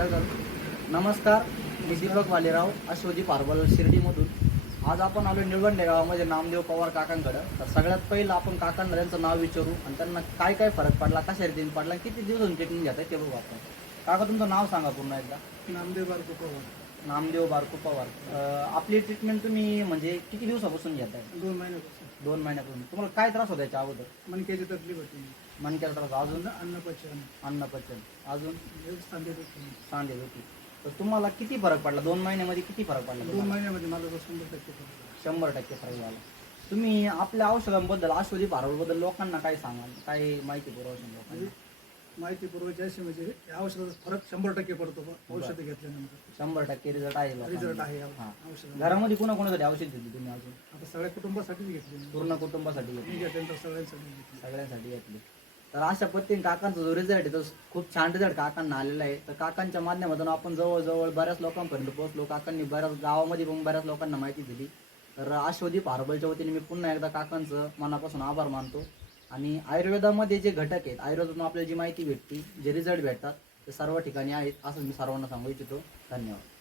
काय झालं? नमस्कार मी दीपक वालेराव अश्वजी पारबल शिर्डीमधून. आज आपण आलो निळवंडे गावामध्ये नामदेव पवार काकांकडं. तर सगळ्यात पहिलं आपण काकांना त्यांचं नाव विचारू आणि त्यांना काय काय फरक पडला कशा रीतीने पडला किती दिवसांनी ट्रीटमेंट घेत आहे ते बघू आपण. काका तुमचं नाव सांगा पूर्ण एकदा. नामदेव पवार. नामदेव बारकू पवार आपली ट्रीटमेंट तुम्ही म्हणजे किती दिवसापासून घेत आहे दोन महिन्यापासून. दोन महिन्यापासून. तुम्हाला काय त्रास होता याच्या अगोदर? मनक्याची तकलीफ होती. मणक्याचा त्रास. अजून? अन्न अन्नपचन. अन्नपचन. अजून? सांगेत होती सांधे होती. तर तुम्हाला किती फरक पडला? दोन महिन्यामध्ये किती फरक पडला दोन तुम्हाला? महिन्यामध्ये मला शंभर टक्के फरक पडला. शंभर टक्के फरक झाला. तुम्ही आपल्या औषधांबद्दल औषधी बद्दल लोकांना काय सांगाल? काय माहिती पुरवशाल लोकांना? म्हणजे माहिती पूर्वची अशी म्हणजे या औषधाचा फरक शंभर टक्के पडतो बा, औषधं घेतल्यानंतर. शंभर टक्के रिझल्ट आहे लोकांना. रिझल्ट आहे या हा. औषध घरामध्ये कुणा कोणासाठी औषध दिली तुम्ही अजून? आता सगळ्या कुटुंबासाठीच घेतली पूर्ण कुटुंबासाठी घेतली. मी घेतल्यानंतर सगळ्यांसाठी घेतली. सगळ्यांसाठी घेतली. तर अशा पद्धतीने काकांचा जो रिझल्ट आहे तो खूप छान रिझल्ट काकांना आलेला आहे. तर काकांच्या माध्यमातून आपण जवळजवळ बऱ्याच लोकांपर्यंत पोहोचलो. काकांनी बऱ्याच गावामध्ये पण बऱ्याच लोकांना माहिती दिली. तर आश्वदी पारबलच्या वतीने मी पुन्हा एकदा काकांचं मनापासून आभार मानतो. आणि आयुर्वेदामध्ये जे घटक आहेत आयुर्वेदातून आपल्याला जी माहिती भेटते जे रिझल्ट भेटतात ते सर्व ठिकाणी आहेत असं मी सर्वांना सांगू इच्छितो. धन्यवाद.